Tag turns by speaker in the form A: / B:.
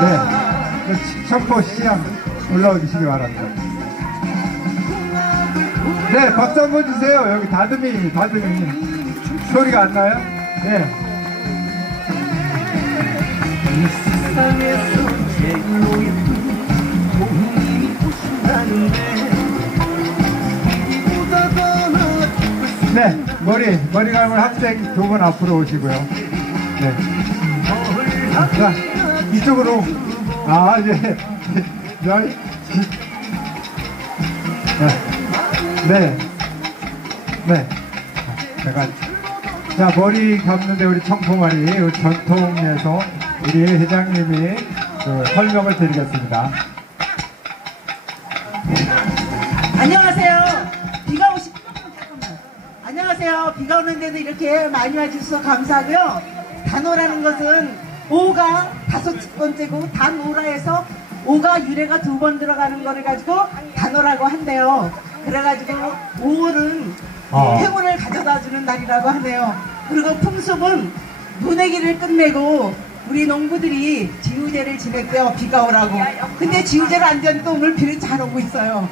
A: 네. 청포 시장 올라와 주시기 바랍니다. 네, 박수 한번 주세요. 여기 다듬이, 다듬이. 소리가 안 나요? 네. 네, 머리, 머리 감은 학생 두 분 앞으로 오시고요. 네. 자, 이쪽으로. 아, 네. 저희. 네. 네. 제가. 자, 머리 감는데 우리 청포마리 우리 전통에서 우리 회장님이 그 설명을 드리겠습니다.
B: 안녕하세요. 비가 오시. 안녕하세요. 비가 오는데도 이렇게 많이 와주셔서 감사하고요. 단오라는 것은 오가 다섯 번째고 단 오라 해서 오가 유래가 두 번 들어가는 거를 가지고 단오라고 한대요. 그래가지고 오는
A: 어.
B: 행운을 가져다 주는 날이라고 하네요. 그리고 풍습은 문해기를 끝내고 우리 농부들이 지우제를 지냈대요. 비가 오라고. 근데 지우제를 안 지었는데 오늘 비를 잘 오고 있어요.